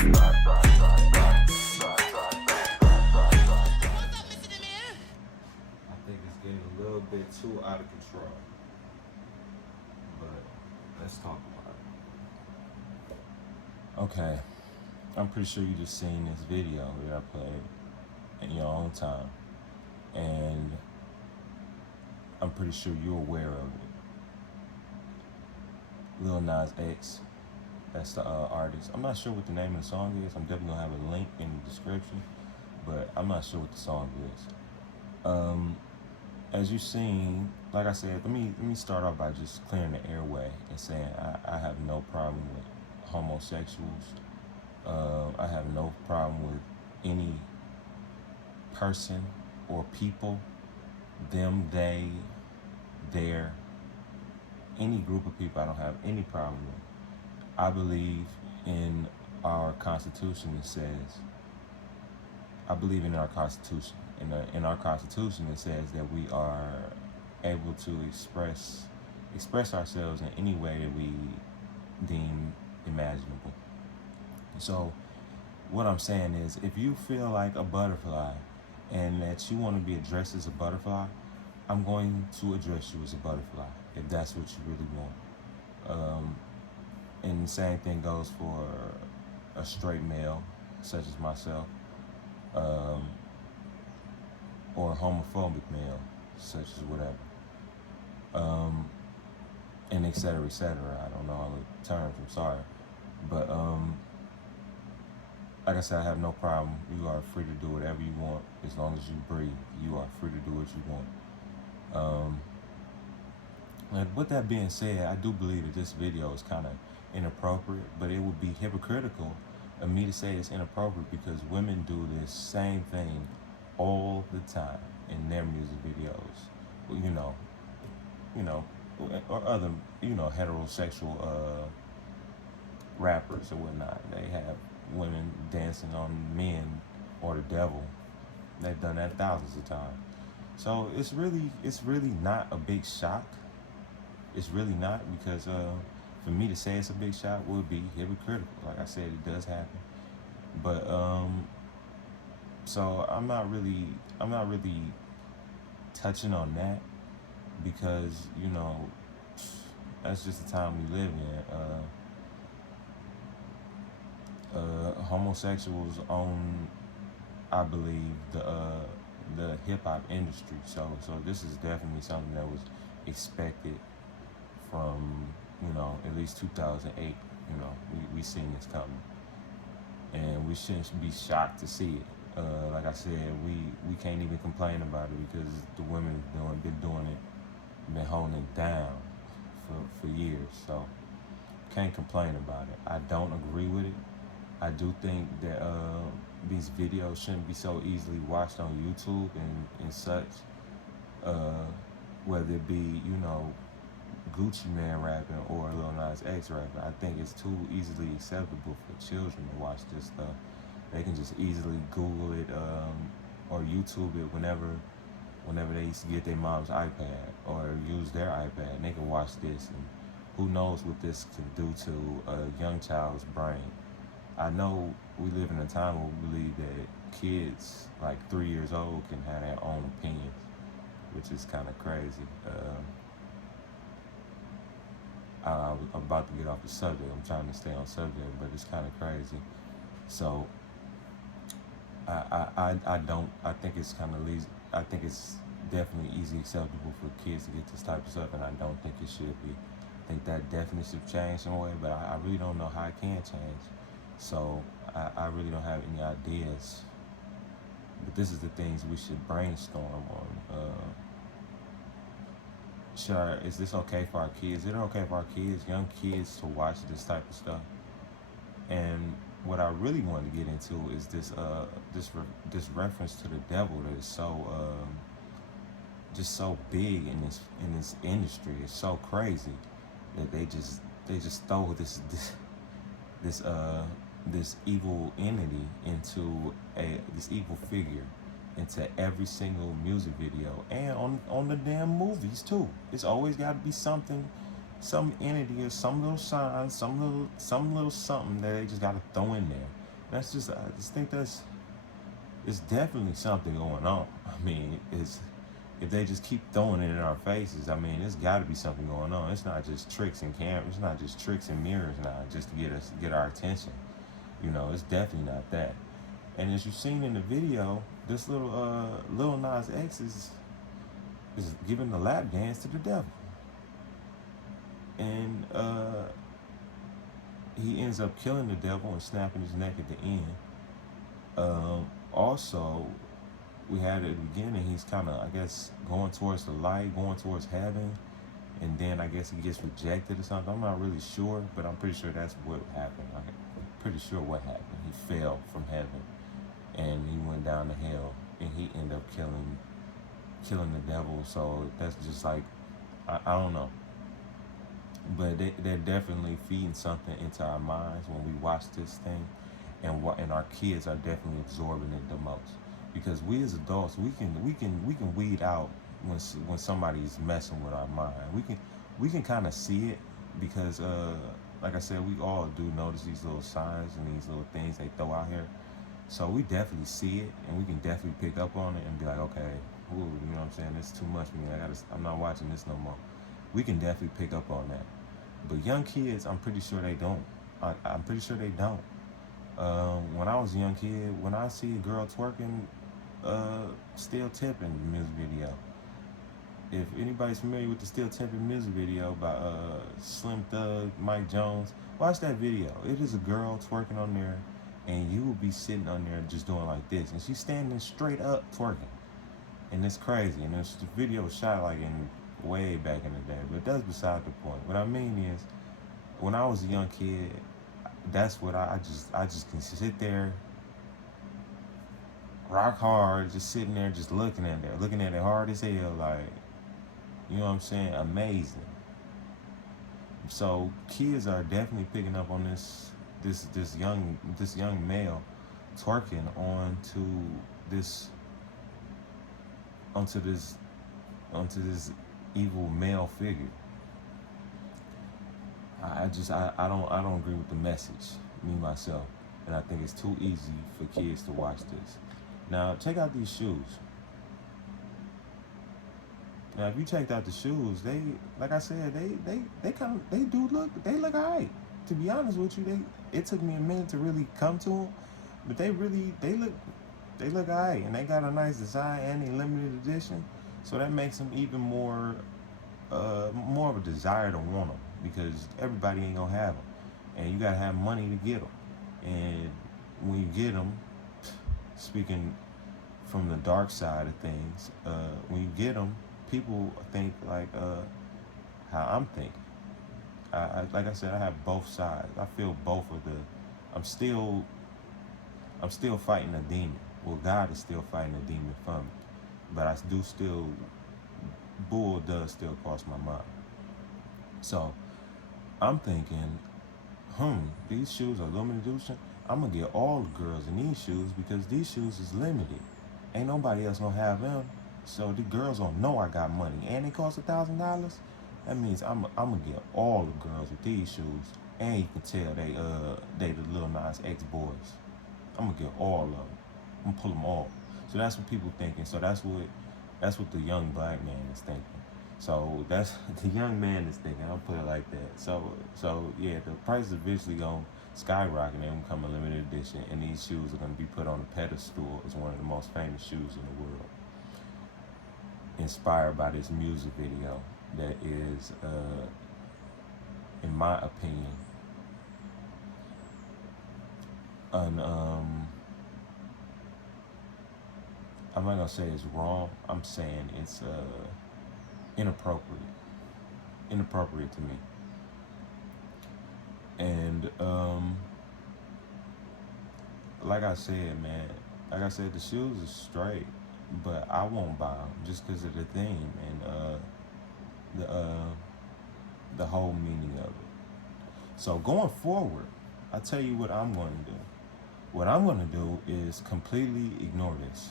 think it's getting a little bit too out of control. But let's talk about it. Okay, I'm pretty sure you just seen this video that I played in your own time, and I'm pretty sure you're aware of it. Lil Nas X, that's the artist. I'm not sure what the name of the song is. I'm definitely gonna have a link in the description, but I'm not sure what the song is. As you've seen, like I said, let me start off by just clearing the airway and saying I have no problem with homosexuals. I have no problem with any person or people, them, they, their, any group of people I don't have any problem with. I believe in our Constitution. It says, I believe in our Constitution. In our Constitution, it says that we are able to express ourselves in any way that we deem imaginable. So what I'm saying is, if you feel like a butterfly and that you want to be addressed as a butterfly, I'm going to address you as a butterfly, if that's what you really want. And the same thing goes for a straight male, such as myself, or a homophobic male, such as whatever, and et cetera, et cetera. I don't know all the terms, I'm sorry. But like I said, I have no problem. You are free to do whatever you want as long as you breathe. You are free to do what you want. And with that being said, I do believe that this video is kind of inappropriate, but it would be hypocritical of me to say it's inappropriate because women do this same thing all the time in their music videos, or other, heterosexual rappers or whatnot. They have women dancing on men or the devil. They've done that thousands of times. So it's really not a big shock. It's really not, because for me to say it's a big shock would be hypocritical. Like I said, it does happen. But so I'm not really touching on that, because that's just the time we live in. Homosexuals own, I believe, the hip hop industry. So this is definitely something that was expected from at least 2008. We seen this coming, and we shouldn't be shocked to see it. Like I said, we can't even complain about it because the women been holding it down for years. So can't complain about it. I don't agree with it. I do think that these videos shouldn't be so easily watched on YouTube and such. Whether it be Gucci Man rapping or Lil Nas X rapping, I think it's too easily acceptable for children to watch this stuff. They can just easily Google it or YouTube it whenever they used to get their mom's iPad or use their iPad, and they can watch this, and who knows what this can do to a young child's brain. I know we live in a time where we believe that kids like 3 years old can have their own opinions, which is kind of crazy. I'm about to get off the subject. I'm trying to stay on subject, but it's kind of crazy. So I think it's kind of lazy. I think it's definitely easily acceptable for kids to get this type of stuff, and I don't think it should be. I think that definitely should change some way, but I really don't know how it can change. So I really don't have any ideas. But this is the things we should brainstorm on. Is this okay for our kids? Is it okay for our kids, young kids, to watch this type of stuff? And what I really want to get into is this reference to the devil that is so just so big in this industry. It's so crazy that they just throw this evil entity into this evil figure into every single music video and on the damn movies too. It's always got to be something, some entity or some little sign, some little something that they just got to throw in there. That's just, I just think it's definitely something going on. I mean, it's if they just keep throwing it in our faces, I mean, there's got to be something going on. It's not just tricks and cameras. It's not just tricks and mirrors now, just to get our attention. You know, it's definitely not that. And as you've seen in the video, this little Nas X is giving the lap dance to the devil, and he ends up killing the devil and snapping his neck at the end. Also, we had at the beginning, he's kind of, I guess, going towards the light, going towards heaven, and then I guess he gets rejected or something. I'm not really sure, but I'm pretty sure that's what happened. I'm pretty sure what happened. He fell from heaven, and he went down to hell, and he ended up killing the devil. So that's just like, I don't know. But they're definitely feeding something into our minds when we watch this thing, and our kids are definitely absorbing it the most, because we as adults, we can weed out when somebody's messing with our mind. We can kind of see it, because like I said, we all do notice these little signs and these little things they throw out here. So we definitely see it, and we can definitely pick up on it and be like, okay, ooh, you know what I'm saying? It's too much for me. I'm not watching this no more. We can definitely pick up on that. But young kids, I'm pretty sure they don't. I'm pretty sure they don't. When I was a young kid, when I see a girl twerking, Still Tipping music video. If anybody's familiar with the Still Tipping music video by Slim Thug, Mike Jones, watch that video. It is a girl twerking on there, and you will be sitting on there just doing like this, and she's standing straight up twerking, and it's crazy. And the video was shot like in way back in the day, but that's beside the point. What I mean is, when I was a young kid, that's what I just can sit there, rock hard, just sitting there, just looking at it hard as hell, like, you know what I'm saying? Amazing. So kids are definitely picking up on this young male twerking onto this evil male figure. I don't agree with the message, me myself, and I think it's too easy for kids to watch this. Now check out these shoes. Now if you checked out the shoes, they, like I said, they look alright. To be honest with you, it took me a minute to really come to them, but they look alright, and they got a nice design and a limited edition, so that makes them even more of a desire to want them, because everybody ain't gonna have them, and you gotta have money to get them. And when you get them, speaking from the dark side of things, when you get them, people think like how I'm thinking. Like I said, I have both sides. I feel both of the. I'm still fighting a demon. Well, God is still fighting a demon for me, but I do still. Bull does still cross my mind. So I'm thinking, these shoes are limited edition. I'm gonna get all the girls in these shoes, because these shoes is limited. Ain't nobody else gonna have them. So the girls don't know I got money, and they cost $1,000. That means I'm gonna get all the girls with these shoes, and you can tell they the Lil Nas X boys. I'm gonna get all of them. I'm gonna pull them all. So that's what people thinking. So that's what the young black man is thinking. So that's the young man is thinking. I'll put it like that. So yeah, the price is eventually gonna skyrocket and they become a limited edition, and these shoes are gonna be put on a pedestal as one of the most famous shoes in the world, inspired by this music video that is, in my opinion, I'm not gonna say it's wrong. I'm saying it's inappropriate to me. And like I said, man, the shoes are straight, but I won't buy them just because of the theme and the whole meaning of it. So going forward, I tell you what I'm going to do. What I'm going to do is completely ignore this.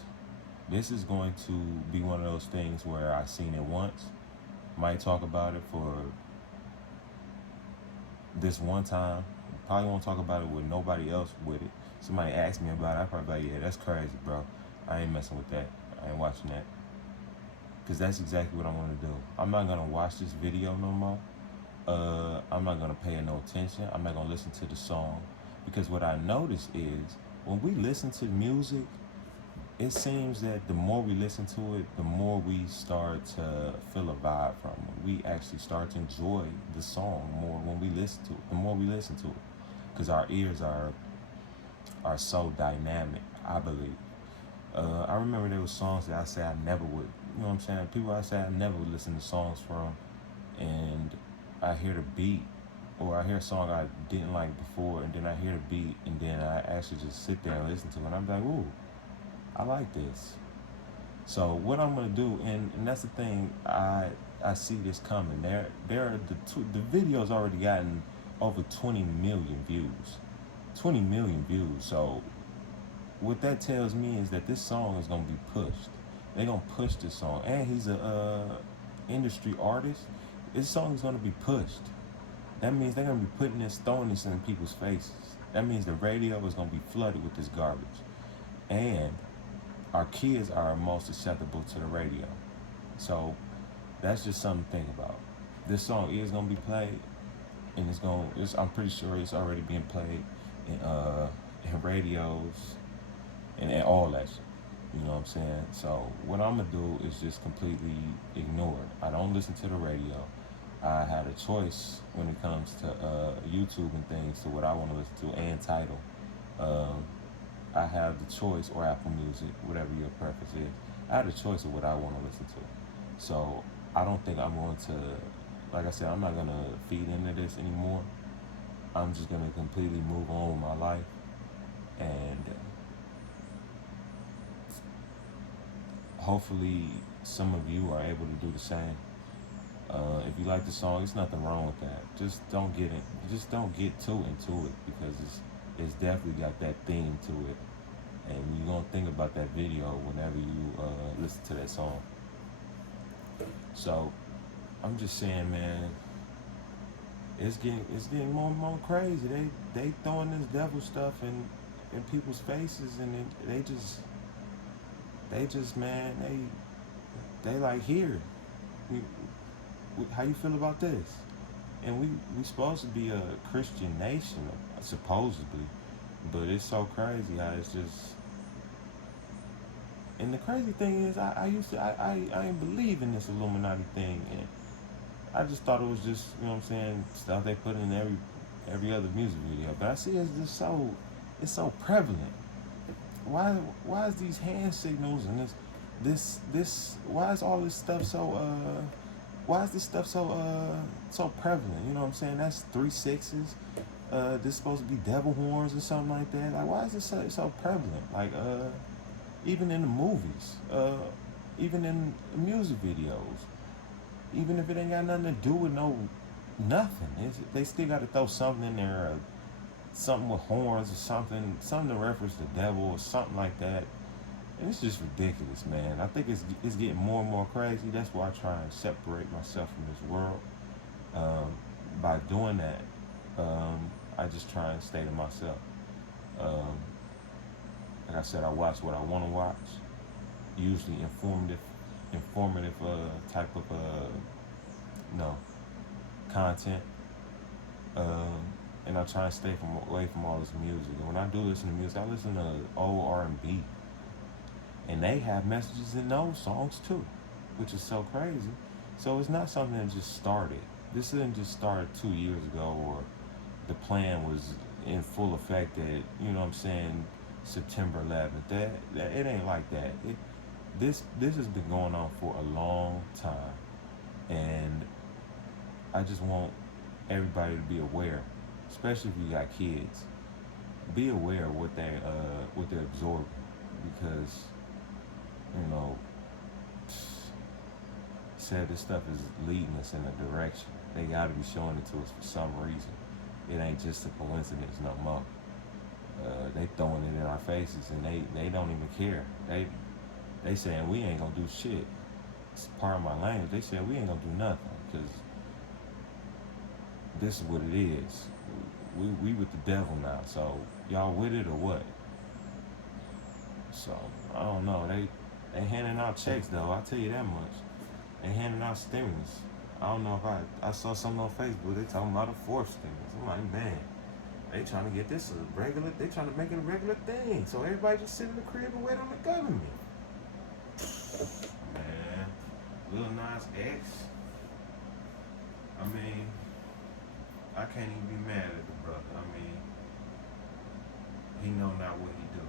This is going to be one of those things where I seen it once, might talk about it for this one time, probably won't talk about it with nobody else with it, somebody asked me about it, I'd probably be like, yeah, that's crazy, bro. I ain't messing with that. I ain't watching that. Because that's exactly what I want to do. I'm not going to watch this video no more. I'm not going to pay no attention. I'm not going to listen to the song. Because what I notice is when we listen to music, it seems that the more we listen to it, the more we start to feel a vibe from it. We actually start to enjoy the song more when we listen to it, the more we listen to it. Because our ears are so dynamic, I believe. I remember there were songs that I said I never would, you know what I'm saying? People I said I never would listen to songs from, and I hear the beat, or I hear a song I didn't like before, and then I hear the beat, and then I actually just sit there and listen to it, and I'm like, ooh, I like this. So what I'm gonna do, and that's the thing, I see this coming. There are the video's already gotten over 20 million views. 20 million views. So what that tells me is that this song is gonna be pushed. They're gonna push this song, and he's a industry artist. This song is gonna be pushed. That means they're gonna be putting this, throwing this in people's faces. That means the radio is gonna be flooded with this garbage, and our kids are most susceptible to the radio. So that's just something to think about. This song is gonna be played, and I'm pretty sure it's already being played in radios and all that shit. You know what I'm saying? So what I'm gonna do is just completely ignore it. I don't listen to the radio. I had a choice when it comes to YouTube and things to what I want to listen to, and Tidal. I have the choice, or Apple Music, whatever your preference is. I have the choice of what I want to listen to. So I don't think I'm going to, like I said, I'm not going to feed into this anymore. I'm just going to completely move on with my life. And hopefully some of you are able to do the same. If you like the song, there's nothing wrong with that. Just don't get too into it, because it's definitely got that theme to it, and you're gonna think about that video whenever you listen to that song. So I'm just saying, man, it's getting more and more crazy. They throwing this devil stuff in people's faces, and they just man, they like, here, how you feel about this? And we supposed to be a Christian nation, supposedly, but it's so crazy how it's just. And the crazy thing is, I ain't believe in this Illuminati thing, and I just thought it was just, you know what I'm saying, stuff they put in every other music video. But I see it's just it's so prevalent. Why is these hand signals and this why is all this stuff so why is this stuff so prevalent? You know what I'm saying? That's 3 6s. This supposed to be devil horns or something like that. Like, why is this so prevalent? Like, even in the movies, even in music videos, even if it ain't got nothing to do with nothing, they still got to throw something in there, something with horns or something to reference the devil or something like that. And it's just ridiculous, man. I think it's getting more and more crazy. That's why I try and separate myself from this world. By doing that, I just try and stay to myself. Like I said, I watch what I want to watch. Usually informative type of content. And I try and stay away from all this music. And when I do listen to music, I listen to old R&B. And they have messages in those songs too, which is so crazy. So it's not something that just started. This didn't just start 2 years ago, or the plan was in full effect at, you know what I'm saying, September 11th. That it ain't like that. This has been going on for a long time, and I just want everybody to be aware, especially if you got kids. Be aware of what they're absorbing, because, you know, said this stuff is leading us in a direction. They gotta be showing it to us for some reason. It ain't just a coincidence no more. They throwing it in our faces, and they don't even care. They saying we ain't gonna do shit. It's part of my language. They said we ain't gonna do nothing, because this is what it is. we with the devil now. So y'all with it or what? So I don't know. They handing out checks though. I'll tell you that much. They handing out stimulus. I don't know if I saw something on Facebook. They talking about a fourth stimulus. I'm like, man, they trying to get this a regular. They trying to make it a regular thing. So everybody just sit in the crib and wait on the government. Man, Lil Nas X. I mean, I can't even be mad at the brother. I mean, he know not what he do.